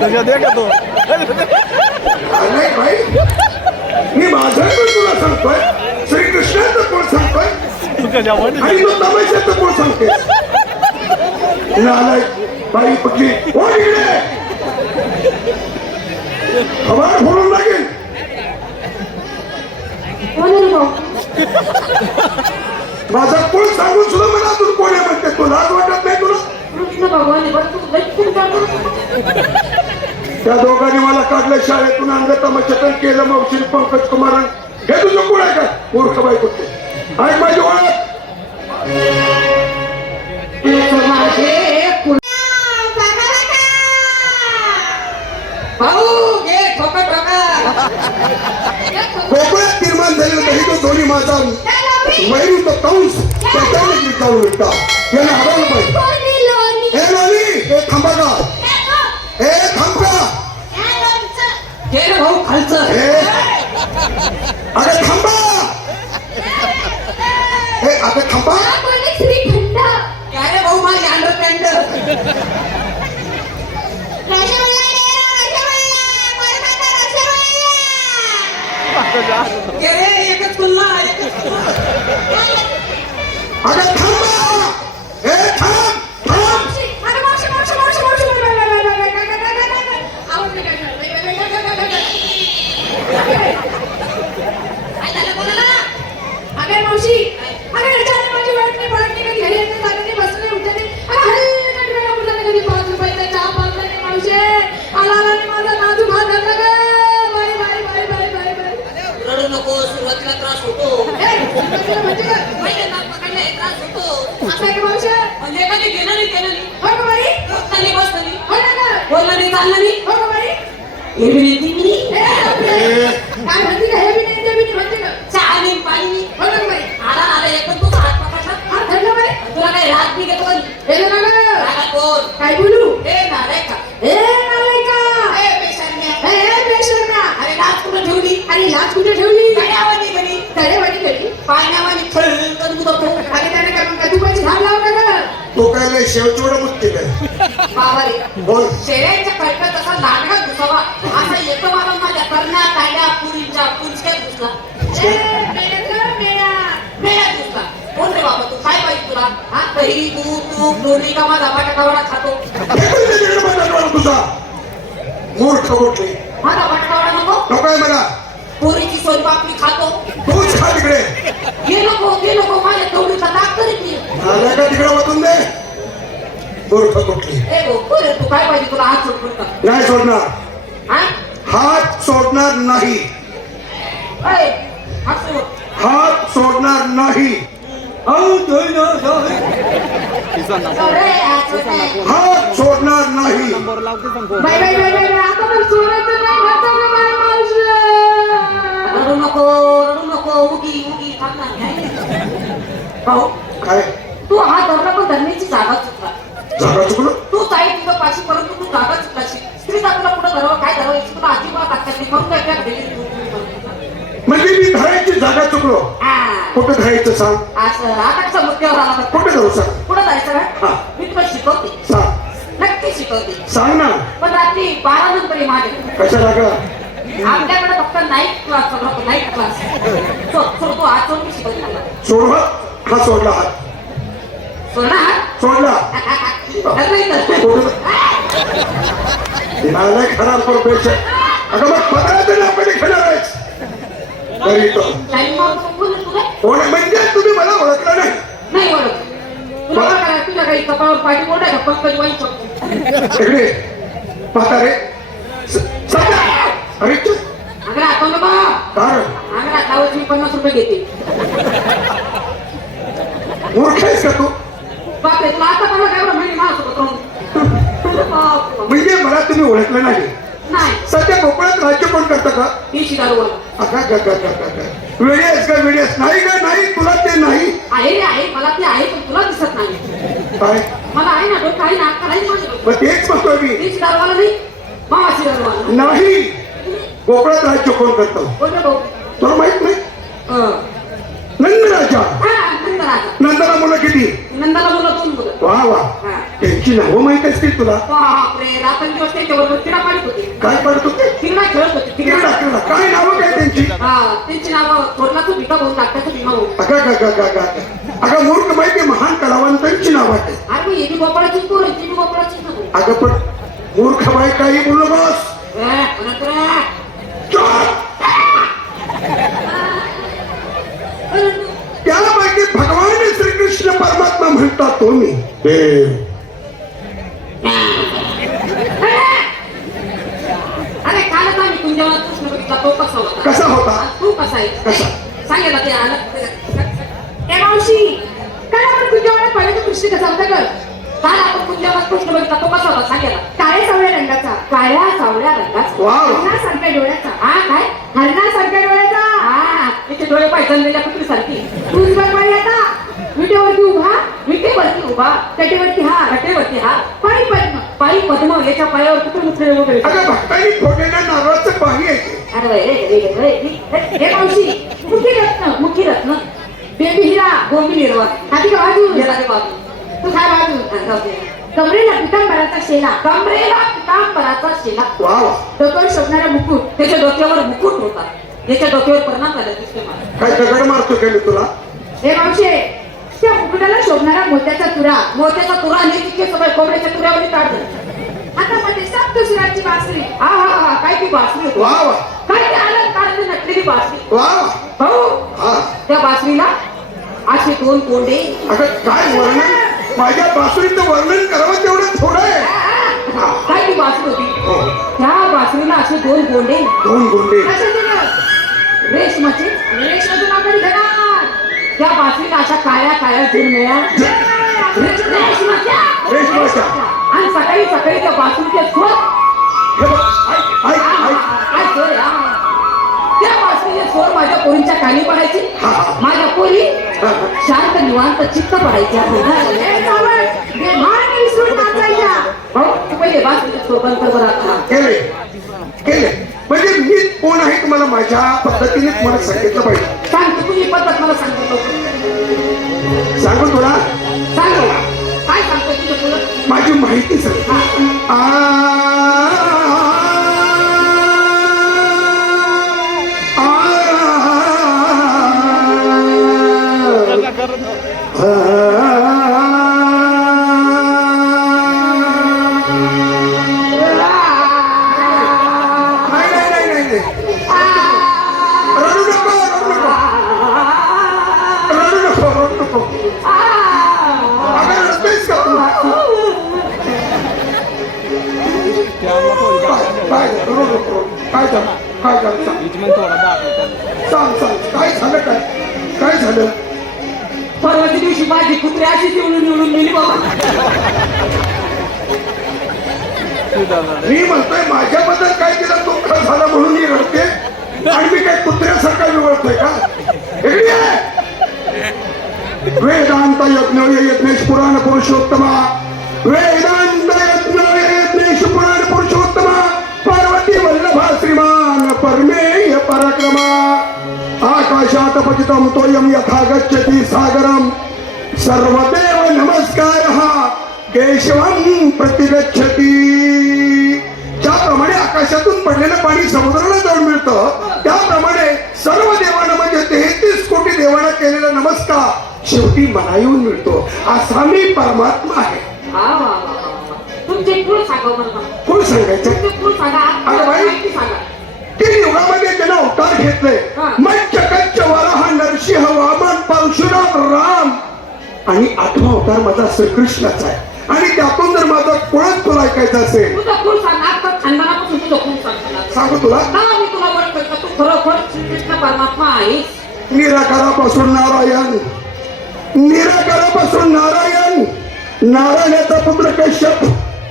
नाही भाई, मी माझं तुला सांगतोय, श्रीकृष्णाचं कोण सांगतोय आणि तू तमाशाचं कोण सांगते? नालाय बाई कुठली खबर बोलून लागेल. माझा कोण सांगून सुद्धा मला अजून कोण आहे म्हणते. तू लाज वाटत नाही तुला? त्या दोघांनी मला काढलं शाळेतून, आणलं तमाशातून केलं. मावशी पंकज कुमारन हे तुझं कोण आहे का? मूर्ख बाई कुठे आहे माझी ओळख? कोकणात निर्माण झालेलं तरी तो दोन्ही माझा वैरू तो कंस त्याच्याने विचारून विकता याला हरवलं पाहिजे. हे लोणी हे थांबा का? हे थांबा भाऊ खालचं अरे थांबा. हे आता थांबा. काय रे भाऊ माझे अंडरस्टँड एकच पुन्हा अरे थांबा. हे थांब थांब. अरे मावशी अरे घरच्याने माझी वाट नाही पडत नाही. घरी येते चालते बसले उठते कधी 5 रुपयाचा चहा पाजला नाही. मावशी आला नाही माझा नाजूक हात धरला ग. Bye bye bye bye bye bye. रडू नको, सुरुवातीला त्रास होतो. म्हणजे त्रास होतो असं आहे मावशी. म्हणजे कधी गेलं नाही केलं नाही. हो का बाई? बसली बसली हो ना ग? बोललं नाही चाललं नाही. हो का बाई? हे बी नाही ती बी काय म्हणते का? हे बी नाही ते बी नाही म्हणते का? चहा नाही पाणी नाही. हो ना बाई? आला आला एकच तू हात पकडला. हात धरला बाई? तुला काही राग नाही घेतो पण हे ना ग? कोण काय बोलू? हे नालाय का ए नालायका. हे पेशान्या ए बेशर्मा. अरे लाज कुठं ठेवली? अरे लाज कुठे ठेवली? कड्यावानी घरी तडेवाडी घडी. पाण्यावानी खळखळ कुठं अरे त्याने काय मग दुपारची झाड लावू का ग? तो काय नाही शेवटवड मुक्ती काय बाबा रे बोल. शेळ्यांच्या कळप्यात असा लाडका घुसावा असा येतो मला माझ्या करण्या काड्या पुरीच्या पुंचक्यात घुसला. ए मेळा मेळा. मेळा घुसला. बोल रे बाबा तू काय पाहिजे तुला? हा दही दूध तूप लोणी का माझा बटाकावडा खातो? तुझा मूर्ख कुठली माझा बटाकावडा नको? नकोय मला. पोरीची सोनपापडी खातो? तूच खा तिकडे. हे नको माझ्या तेवढीचा दाग करीत नाही. आला का तिकडे वाचून दे. मूर्ख कुठली. ए बोल रे तू काय पाहिजे तुला? हात सोड का? नाही सोडणार. हा हात सोडणार नाही. हात सोड. हात सोडणार नाही. अरे हात सोड नाही. हात सोडणार नाही. Bye bye bye bye. आता पण सोडायचं नाही. घातलं ना बाय मावशी. रडू नको उगी थांबणार नाही. भाऊ काय तू हा धरला पण धरण्याची जागा चुकला. जागा चुकलं? तू जाईल तिथं पाशी परंतु तू जागा चुकलाशी. स्त्रीचा तुला कुठं धरावं काय धरावं याची तुला अजिबात ताकद नाही. म्हणून काय म्हणजे मी धरायची जागा चुकलो. कुठं धरायचं सांग. असं आकाशच्या मुद्द्यावर आला तर कुठे जाऊ सांग. कुठं जायचं हा. का? मी तुला शिकवते. सांग नक्की शिकवते. सांग ना. पण रात्री 12 नंतर ये माझ्या. कशा लागा? आपल्याकडे फक्त नाईट क्लास सगळं नाईट क्लास. सोड तू आज सोड मी शिकवते तुला. सोड हात. हा सोडला हात. सोडणार सोडला. नाही खराब प्रोफेशन. अगं मग पत्राचं आपण खेळणार आहेस. कोण म्हणजे तुम्ही मला ओळखलं नाही. नाही ओळख. तुला काय तुझ्या काही कपाळावर पाठी बोट आहे का? पंकज वाईन शकतो. इकडे म्हातारे. अरे आग्रा आता नको. कारण आग्रा खावाची मी 50 रुपये घेते. मूर्ख आहेस का तू? बापरे तुला आता मला काय महिने माझ्यासोबत राहून. म्हणजे मला तुम्ही ओळखलं नाही. नाही सध्या कोकणात राज्य कोण करतं का? ती शिदारू वेळेस नाही का? नाही तुला ते नाही आहे मला ते आहे पण तुला दिसत नाही. काय मला आहे ना डोकं आहे ना अक्कल आहे माझ्या. मग तेच म्हणतोय मी. ती शिदारूवाला नाही मामा शिदारूवाला नाही. कोकणात राज्य कोण करतं? कोणतं भाऊ? तुला माहित नाही? हा नंदराजा. नंदराजा. नंदला मुलं किती? नंदाला मुलं 2 मुलं. वा वा. हा. त्यांची त्यांची नावं माहित असतील तुला? बापरे, रात्रंदिवस त्यांच्याबरोबर क्रीडा पाडत होते, काय पडत होते? क्रीडा खेळत होते, क्रीडा क्रीडा काय नावं काय त्यांची? त्यांची नावं थोरलाचं भिका भाऊ, धाकट्याचं भीमा भाऊ. अगं मूर्ख माहिती महान कलावंतांची नाव आहे. अरे मग येवी गोपाळाचीच पोर आहे, येवी गोपाळाचीच नको. अगं पण मूर्ख बाई काही बोललो बस. म्हणत रे. त्यापैकी भगवान श्रीकृष्ण परमात्मा म्हणतात तो मी अरे कालच आम्ही कुंजवनात कृष्ण बघितला, तो कसा होता? कसा होता? तू कसा आहे? कसा? सांगेल ते आलं. ए मावशी काय आपण कुंजवनात पाहिलं तर कृष्ण कसा होता ग? काल आपण कुंजवनात कृष्ण बघितला, तो कसा होता? सांगेल. काळ्या सावळ्या रंगाचा, काळ्या सावळ्या रंगाचा. वा हरणासारख्या डोळ्याचा, काय? हरणासारख्या डोळ्याचा. त्याचे डोळे पाहिजे जणलेल्या कुत्रीसारखी. तूच बरबाई आता विटेवरती उभा, विटेवरती उभा, कटेवरती हात, कटेवरती हात, पायी पद्म, पायी पद्म, याच्या पायावर कुठे मुठले वगैरे. अगं भक्तांनी फोडलेल्या नारळाचं पाणी आहे. हे मावशी मुखी रत्न, मुखी रत्न, बेबी हिरा, गोंबी निर्वा, हाती का बाजू, गेला ते बाजू, तू काय बाजू, कमरेला पितांबराचा शेला, कमरेला पितांबराचा शेला, वा डोक्यावर शोभणारा मुकुट, त्याच्या डोक्यावर मुकुट होता, याच्या डोक्यावर परिणाम झाला दिसते मला. काय दगड मारतो काय मी तुला? हे मावशे त्या मुकुटाला शोभणारा मोत्याचा तुरा, मोत्याचा तुरा आणि तिथे सगळ्या कोंबड्याच्या तुऱ्यावर काढलं. आता मध्ये सप्त सुराची बासरी, हा काय ती बासरी होती. वा वा काय ती आनंद काढत नटलेली बासरी. वा हो, हा त्या बासरीला असे दोन कोंडे. अगं काय वर्णन, माझ्या बासुरीचं वर्णन करावं तेवढं थोडं आहे. काय ती बासरी होती, त्या बासरीला असे दोन कोंडे, दोन गुंडे कशाचे ग? रेशमाचे. रेशमातून आपण घेणार, त्या बासरीला अशा काळ्या काळ्या झिरमिळ्या, रेशमाच्या. आणि सकाळी सकाळी त्या बासरीचे स्वर, हे बघ, ऐक ऐक ऐक काय स्वर आहे, हा. त्या बासरीचे स्वर माझ्या पोरींच्या कानी पडायची, माझ्या पोरी शांत निवांत चित्त पडायच्या. हे सावळ, हे भान विसरून नाचायच्या. भाऊ तू पहिले बासरीचे स्वर बंद कर बरं आता. केले केले म्हणजे मी कोण आहे तुम्हाला माझ्या पद्धतीने तुम्हाला सांगितलं पाहिजे. सांग तू तुझी पद्धत मला सांगितलं. सांगू तुला सांग मला. काय सांगतो तुझ्या तुला? माझी माहिती सांग. रडू नको रडू नको रडू नको रडू नको. अगं रडतेस का तू? काय रडू नको. काय झालं काय झालं सांग सांग काय झालं काय झालं? परवाच्या दिवशी माझी कुत्री अशीच निवडून गेली बाबा. मी म्हणतोय माझ्याबद्दल काय केलं दुःख झालं म्हणून मी रडते आणि मी काय कुत्र्यासारखा निवडतोय का? इकडे ये. वेदांत यज्ञ यज्ञेश पुराण पुरुषोत्तमा, वेदांत यज्ञ यज्ञेश पुराण पुरुषोत्तमा, पार्वती वल्लभा श्रीमान परमेय पराक्रमा, आकाशात पतितं तोयं यथा गच्छति सागरं, सर्वदेव नमस्कारः केशवं प्रतिगच्छति. ज्याप्रमाणे आकाशातून पडलेलं पाणी समुद्राला जाऊन मिळतं, त्याप्रमाणे सर्व देवांना म्हणजे 33 कोटी देवांना केलेला नमस्कार शेवटी मला येऊन मिळतो. असा मी परमात्मा आहे. तुमचे कुळ सांगा मला. कोण सांगायचं? तुमचे कुळ सांगा. अरे बाई. माहिती सांगा. 3 युगामध्ये त्यानं अवतार घेतले. मच्छ कच्छ वराह नरसिंह वामन परशुराम राम आणि 8वा अवतार माझा श्रीकृष्णाचा आहे. आणि त्यातून जर माझा कुळच तुला ऐकायचा असेल, तुझं कुळ सांगा. आता खानदानापासून तुझं कुळ सांगणार. सांगू तुला. मी तुला ओळखतो का तू खरोखर श्रीकृष्ण परमात्मा आहेस? निराकारापासून नारायण, निराकारापासून नारायण, नारायणाचा पुत्र कश्यप,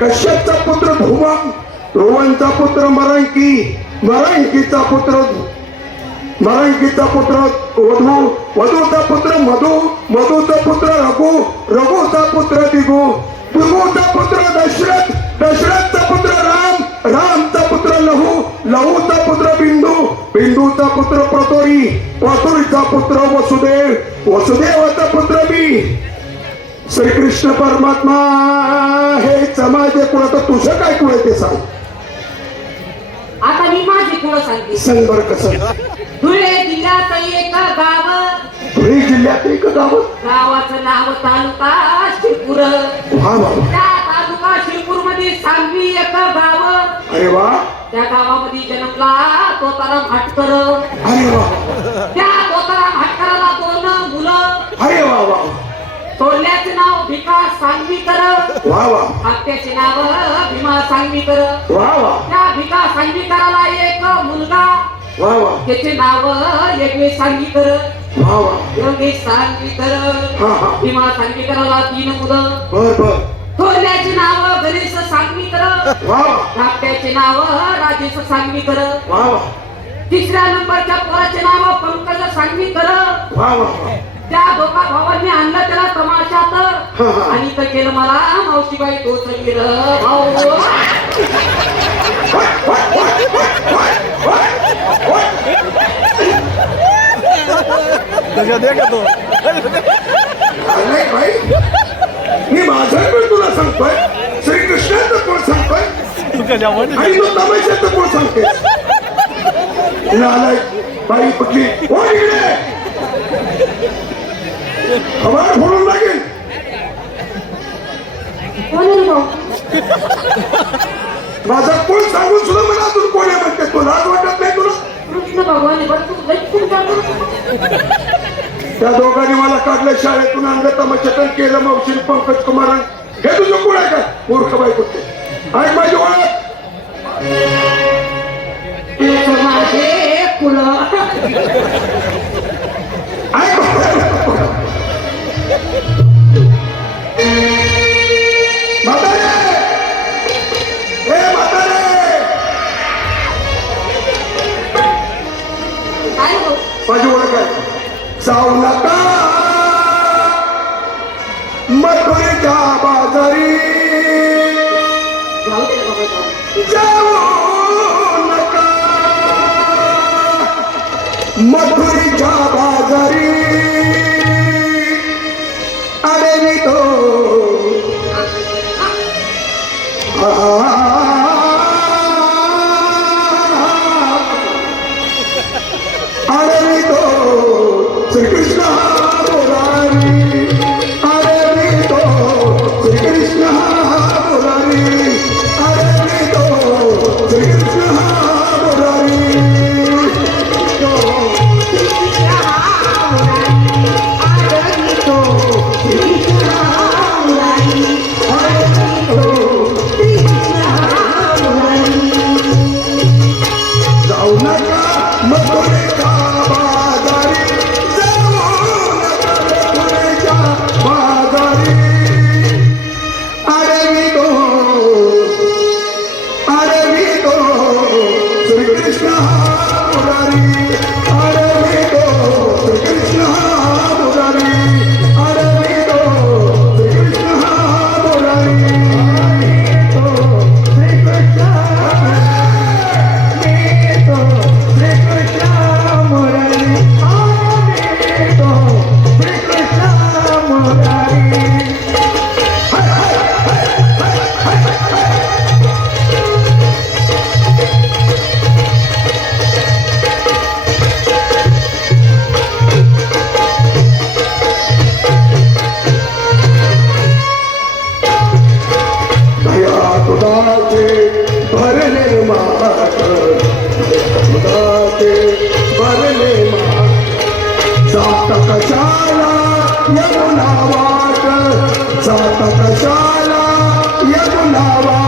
कश्यपचा पुत्र ध्रुवन, ध्रुवनचा पुत्र मरंकी, मरंकीचा पुत्र वधू, वधूचा पुत्र मधु, मधुचा पुत्र रघु, रघुचा पुत्र दिगु, दिगुचा पुत्र दशरथ, दशरथचा पुत्र राम, रामचा पुत्र लहू, लहूचा पुत्र बिंदू, बिंदूचा पुत्र प्रतोरी, प्रतोरीचा पुत्र वसुदेव, वसुदेवाचा पुत्र मी. श्रीकृष्ण परमात्मा हे समाज कुणाचं तुझं काय कुळ ते सांग. आता मी माझी पुढं सांगते. सांग बरं कसं. धुळे जिल्ह्यात एक गाव, धुळे जिल्ह्यात एक गाव, गावाचं नाव तालुका शिरपूर. हा बाबा. त्या तालुका शिरपूर मध्ये सांगवी एक गाव. अरे वा. त्या गावामध्ये जन्मला तोताराम हाटकर. अरे वा. त्या तोताराम हाटकराला 2 मुलं. अरे वा वा थोरल्याचे नाव भिका सांगवीकर, वा वा धाकट्याचे नाव भीमा सांगवीकर. वा वा त्या भिका सांगवीकराला एक मुलगा, वा वा त्याचे नाव योगेश सांगवीकर. वा वा. योगेश सांगवीकर. हा हा. भीमा सांगवीकराला 3 मुलं. बर बर. थोरल्याचे नाव गणेश सांगवीकर. वा वा धाकट्याचे नाव राजेश सांगवीकर. वा वा. तिसऱ्या नंबरच्या पोराचे नाव पंकज सांगवीकर. वा वा. त्या दोघा भावांनी आणलं त्याला तमाशात हा, हा. आणि तर केलं मला मावशीबाई तोच वीर भाऊ. नाही भाई, मी माझं पण तुला सांगतोय, श्रीकृष्णाचं कोण सांगतोय आणि तो तमाशाचं कोण सांगते. आलाय बाई कुठली कोण इकडे खबर फोडून लागेल. कोण आहे भाऊ? माझा कोण सांगून सुद्धा मला अजून कोण आहे म्हणते. तो लाज वाटत नाही तुला. कृष्ण भगवान आहे, बरं तू लई खूप जातो. त्या दोघांनी मला काढलं शाळेतून आणलं तमाशातून केलं मावशी पंकज कुमारन. हे तुझं कोण आहे का मूर्ख बाई कुठे. ऐक माझी ओळख. तूच माझे कुल. ऐक म्हातारे, ए म्हातारे, काय भाऊ? माझी ओळख आहे. जाऊ नका मथुरेच्या बाजारी, जाऊ दे बाबा जाऊ. जाऊ नका मथुरेच्या बाजारी. अरे मी तो अरे मी तो श्रीकृष्ण मुरारी. अरे मी तो श्रीकृष्ण मुरारी. अरे मी तो श्रीकृष्ण मुरारी. जाऊ नका मथुरेच्या बाजारी, जाऊ नका मथुरेच्या बाजारी. अरे मी तो श्रीकृष्ण मुरारी. अरे मी तो श्रीकृष्ण मुरारी. अरे मी तो श्रीकृष्ण मुरारी. दुधाचे भरले माठ, दुधाचे भरले माठ. जात कशाला यमुना वाट, जात कशाला यमुना वाट.